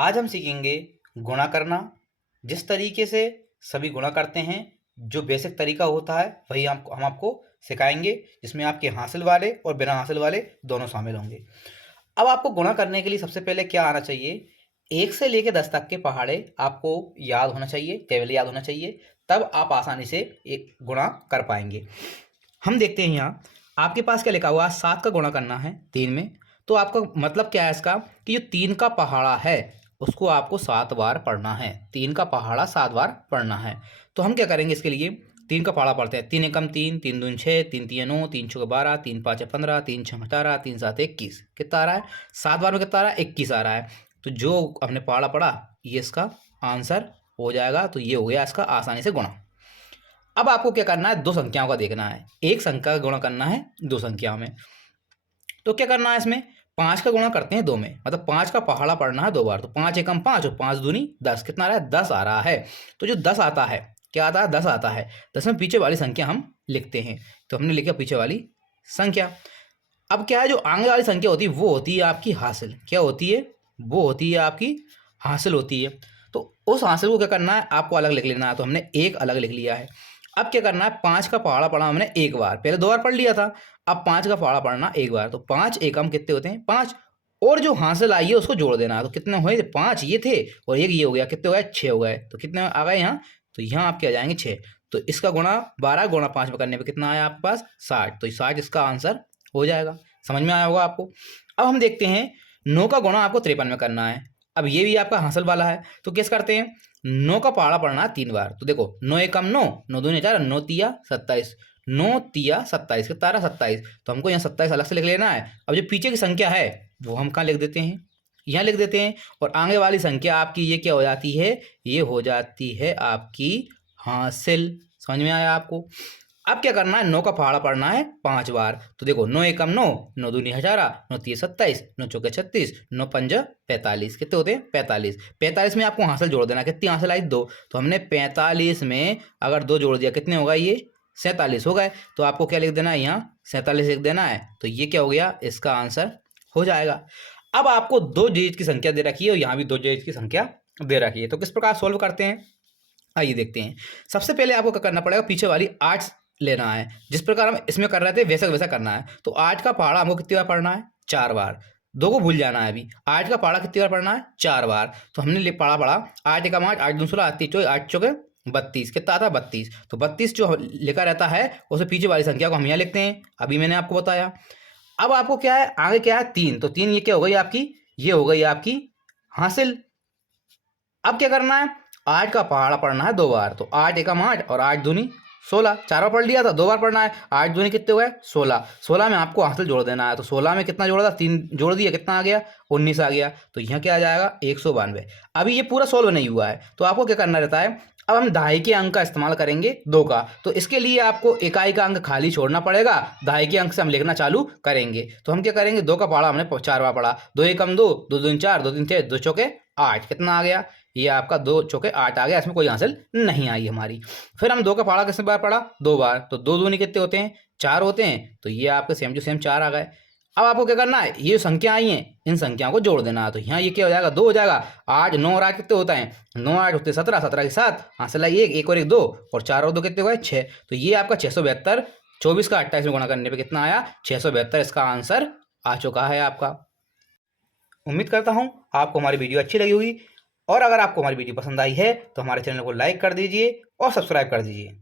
आज हम सीखेंगे गुणा करना। जिस तरीके से सभी गुणा करते हैं, जो बेसिक तरीका होता है वही हम आपको सिखाएंगे, जिसमें आपके हासिल वाले और बिना हासिल वाले दोनों शामिल होंगे। अब आपको गुणा करने के लिए सबसे पहले क्या आना चाहिए? 1 से लेकर 10 तक के पहाड़े आपको याद होना चाहिए, टेबल याद होना चाहिए, तब आप आसानी से एक गुणा कर पाएंगे। हम देखते हैं यहाँ आपके पास क्या लिखा हुआ है, 7 का गुणा करना है 3 में। तो आपका मतलब क्या है इसका कि जो 3 का पहाड़ा है उसको आपको 7 बार पढ़ना है। 3 का पहाड़ा 7 बार पढ़ना है। तो हम क्या करेंगे इसके लिए, 3 का पहाड़ा पढ़ते हैं। 3 एकम 3, 3 दूनी 6, 3 तिया 9, 3 चौके 12, 3 पाँच 15, 3 छः 18, 3 सात 21। कितना आ रहा है? 7 बार में कितना आ रहा है? 21 आ रहा है। तो जो हमने पहाड़ा पढ़ा ये इसका आंसर हो जाएगा। तो ये हो गया इसका आसानी से गुणा। अब आपको क्या करना है, दो संख्याओं का देखना है। एक संख्या का गुणा करना है दो संख्याओं में। तो क्या करना है इसमें, 5 का गुणा करते हैं 2 में, मतलब 5 का पहाड़ा पढ़ना है 2 बार। तो 5 एकम 5 और 5 दूनी 10। कितना आ रहा है? 10 आ रहा है। तो जो 10 आता है, क्या आता है? 10 आता है। 10 में पीछे वाली संख्या हम लिखते हैं। तो हमने लिखा पीछे वाली संख्या। अब क्या है, जो आगे वाली संख्या होती है वो होती है आपकी हासिल। क्या होती है? वो होती है आपकी हासिल होती है। तो उस हासिल को क्या करना है, आपको अलग लिख लेना है। तो हमने एक अलग लिख लिया है। अब क्या करना है, 5 का पहाड़ा पढ़ा हमने एक बार, पहले 2 बार पढ़ लिया था। अब 5 का पहाड़ा पढ़ना एक बार। तो 5 एकम कितने होते हैं? 5। और जो हासिल आई है उसको जोड़ देना है। तो कितने हुए? 5 ये थे और एक ये हो गया। कितने हो गए? 6 हो गए। तो कितने आ गए यहाँ? तो यहाँ आपके आ जाएंगे 6। तो इसका गुणा 12 गुणा 5 में करने पे कितना आया आपके पास? 60। तो 60 इसका आंसर हो जाएगा। समझ में आया होगा आपको। अब हम देखते हैं 9 का गुणा आपको 53 में करना है। अब ये भी आपका हासिल वाला है। तो कैसे करते हैं, 9 का पहाड़ा पढ़ना है 3 बार। तो देखो 9 एकम 9, 9 दूनी 4, 9 तिया 27, 9 तिया 27 के तारा 27। तो हमको यहाँ 27 अलग से लिख लेना है। अब जो पीछे की संख्या है वो हम कहाँ लिख देते हैं? यहाँ लिख देते हैं। और आगे वाली संख्या आपकी ये क्या हो जाती है? ये हो जाती है आपकी हासिल। समझ में आया आपको। अब क्या करना है, 9 का पहाड़ा पढ़ना है 5 बार। तो देखो 9 एकम 9, 9 दूनी 18, 9 तिया 27, 9 चौके 36, 9 पंजा 45। कितने होते हैं? 45। 45 में आपको हासिल जोड़ देना। कितनी हासिल आई? 2। तो हमने 45 में अगर 2 जोड़ दिया कितने होगा? ये 47 हो गए। तो आपको क्या लिख देना है? यहाँ 47 लिख देना है। तो ये क्या हो गया? इसका आंसर हो जाएगा। अब आपको 2 डिजिट की संख्या दे रखी है और यहाँ भी 2 डिजिट की संख्या दे रखी है। तो किस प्रकार सोल्व करते हैं, आइए देखते हैं। सबसे पहले आपको क्या करना पड़ेगा, पीछे वाली 8 लेना है। जिस प्रकार हम इसमें कर रहे थे वैसा वैसा करना है। तो 8 का पहाड़ा हमको कितनी बार पढ़ना है? 4 बार। 2 को भूल जाना है अभी। 8 का पहाड़ा कितनी बार पढ़ना है? 4 बार। तो हमने पढ़ा 8 एकम 8, 8 दूनी 16, 8 तीन 8 चौके 32। कितना आता है? 32। तो 32 जो लिखा रहता है उसे पीछे वाली संख्या को हम यहाँ लिखते हैं। अभी मैंने आपको बताया। अब आपको क्या है, आगे क्या है? 3। तो 3 ये क्या हो गई आपकी? ये हो गई आपकी हासिल। अब क्या करना है, 8 का पहाड़ा पढ़ना है 2 बार। तो 8 एकम 8 और 8 दूनी 16। 4 बार पढ़ लिया था, 2 बार पढ़ना है। 8 दूनी कितने हुए? 16। 16 में आपको हासिल जोड़ देना है। तो 16 में कितना जोड़ा था? 3 जोड़ दिया, कितना आ गया? 19 आ गया। तो यहाँ क्या आ जाएगा? 192। अभी ये पूरा सोल्व नहीं हुआ है। तो आपको क्या करना रहता है, अब हम दहाई के अंक का इस्तेमाल करेंगे 2 का। तो इसके लिए आपको इकाई का अंक खाली छोड़ना पड़ेगा। दहाई के अंक से हम लिखना चालू करेंगे। तो हम क्या करेंगे, 2 का पहाड़ा हमने 4 बार पढ़ा। 2 एकम 2, 2 दूनी 4, 2 तीन 6, 2 चौके 8। कितना आ गया? ये आपका 2 चौके 8 आ गया। इसमें कोई हासिल नहीं आई हमारी। फिर हम 2 का पहाड़ा कितने बार पढ़ा? 2 बार। तो 2 दूनी कितने होते हैं? 4 होते हैं। तो ये आपके सेम टू सेम 4 आ गए। अब आपको क्या करना है, ये संख्या आई हैं इन संख्याओं को जोड़ देना है। तो यहाँ ये क्या हो जाएगा? 2 हो जाएगा। 8 9 और 8 कितने होता है? 9 8 होते 17, 17 के 7 हासिल आई 1, 1 और 1 2, और 4 और 2 कितने हो गए? 6। तो ये आपका 672। 24 का 28 में गुणा करने पर कितना आया? 672 इसका आंसर आ चुका है आपका। उम्मीद करता हूँ आपको हमारी वीडियो अच्छी लगी होगी। और अगर आपको हमारी वीडियो पसंद आई है तो हमारे चैनल को लाइक कर दीजिए और सब्सक्राइब कर दीजिए।